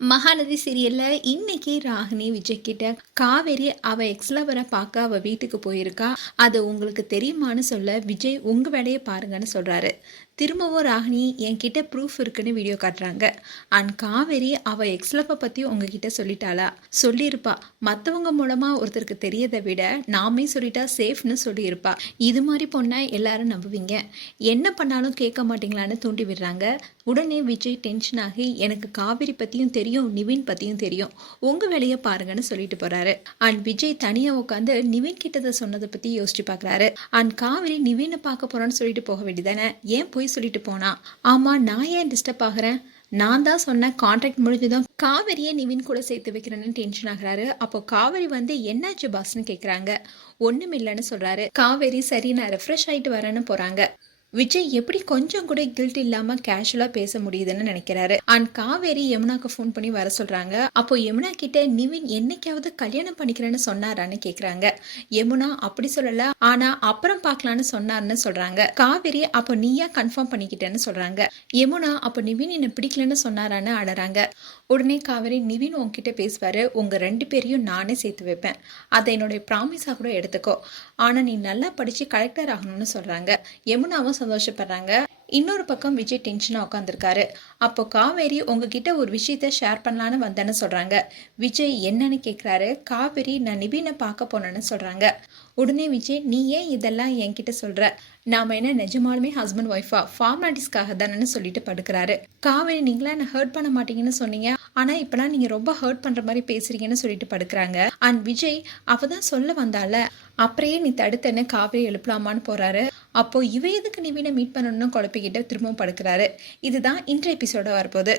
மகாநதி சீரியல்ல இன்னைக்கு ராகினி விஜய் கிட்ட காவேரி அவ எக்ஸ்லவரை பார்க்க அவ வீட்டுக்கு போயிருக்கா. அது உங்களுக்கு தெரியுமான்னு சொல்ல விஜய் உங்க வேலையை பாருங்கன்னு சொல்றாரு. திரும்பவும் ராகினி என்கிட்ட ப்ரூஃப் இருக்குன்னு வீடியோ காட்டுறாங்க. அண்ட் காவேரி அவ எக்ஸ்லப்பை பற்றி உங்ககிட்ட சொல்லிட்டாளா? சொல்லியிருப்பா. மற்றவங்க மூலமாக ஒருத்தருக்கு தெரியதை விட நாமே சொல்லிட்டா சேஃப்னு சொல்லியிருப்பா. இது மாதிரி பொண்ணை எல்லாரும் நம்புவீங்க. என்ன பண்ணாலும் கேட்க மாட்டீங்களான்னு தூண்டி விடுறாங்க. உடனே விஜய் டென்ஷன் ஆகி எனக்கு காவேரி பற்றியும் தெரியும் நிவின் பற்றியும் தெரியும். உங்கள் வேலையை பாருங்கன்னு சொல்லிட்டு போகிறாரு அண்ட் விஜய் தனியாக உட்காந்து நிவின் கிட்டதை சொன்னதை பற்றி யோசிச்சு பார்க்குறாரு. அண்ட் காவேரி நிவினை பார்க்க போகிறோன்னு சொல்லிட்டு போக வேண்டியதானே ஏன் போய் சொல்லிட்டு போனா ஆமாம் நான் ஏன் டிஸ்டர்ப் ஆகிறேன்? நான் தான் சொன்னேன் கான்ட்ராக்ட் முடிஞ்சதும் காவேரியை நிவின் கூட சேர்த்து வைக்கிறேன்னு டென்ஷன் ஆகுறாரு. அப்போ காவேரி வந்து என்னாச்சு பாஸ்ன்னு கேட்குறாங்க ஒன்றும் இல்லைன்னு சொல்கிறாரு காவேரி சரி நான் ரெஃப்ரெஷ் ஆகிட்டு வரேன்னு போகிறாங்க விஜய் எப்படி கொஞ்சம் கூட கில்ட் இல்லாம கேஷுவலா பேச முடியுதுன்னு நினைக்கிறாரு. அண்ட் காவேரி யமுனாக்கு ஃபோன் பண்ணி வர சொல்றாங்க. அப்போ யமுனா கிட்ட நிவின் என்னைக்காவது கல்யாணம் பண்ணிக்கிறேன்னு சொன்னாரான்னு கேக்குறாங்க. யமுனா அப்படி சொல்லல ஆனா அப்புறம் பார்க்கலான்னு சொன்னார்னு சொல்றாங்க. காவேரி அப்போ நீயா கன்ஃபார்ம் பண்ணிக்கிட்டேன்னு சொல்றாங்க. யமுனா அப்போ நிவின் என்ன பிடிக்கலன்னு சொன்னாரான்னு அழறாங்க. உடனே காவேரி நிவின் உன்கிட்ட பேசுவாரு. உங்க ரெண்டு பேரையும் நானே சேர்த்து வைப்பேன். அதை என்னுடைய ப்ராமிஸா கூட எடுத்துக்கோ. ஆனா நீ நல்லா படிச்சு கலெக்டர் ஆகணும்னு சொல்றாங்க. யமுனாவும் சந்தோஷப்படுறாங்க. இன்னொரு பக்கம் விஜய் டென்ஷனாக உட்காந்துருக்காரு அப்போ காவேரி உங்ககிட்ட ஒரு விஷயத்த ஷேர் பண்ணலான்னு வந்தேன்னு சொல்கிறாங்க விஜய் என்னன்னு கேட்குறாரு காவேரி நான் நிபினை பார்க்க போனேன்னு சொல்கிறாங்க உடனே விஜய் நீ ஏன் இதெல்லாம் என்கிட்ட சொல்கிற நாம என்ன நிஜமாலுமே ஹஸ்பண்ட் ஒய்ஃபா ஃபார்மாலிட்டிஸ்க்காக தானேன்னு சொல்லிட்டு படுக்கிறாரு. காவேரி நீங்களா என்ன ஹர்ட் பண்ண மாட்டீங்கன்னு சொன்னீங்க. ஆனால் இப்போலாம் நீங்கள் ரொம்ப ஹர்ட் பண்ணுற மாதிரி பேசுறீங்கன்னு சொல்லிட்டு படுக்கிறாங்க. அண்ட் விஜய் அவ தான் சொல்ல வந்தால. அப்புறையே நீ தடுத்தன்னு காவேரி எழுப்பலாமான்னு போறாரு. அப்போது இவ எதுக்கு நிவினை மீட் பண்ணணும்னு குழப்பிக்கிட்டு திரும்பவும் படுக்கிறாரு. இதுதான் இன்றைய எபிசோட வரப்போகுது.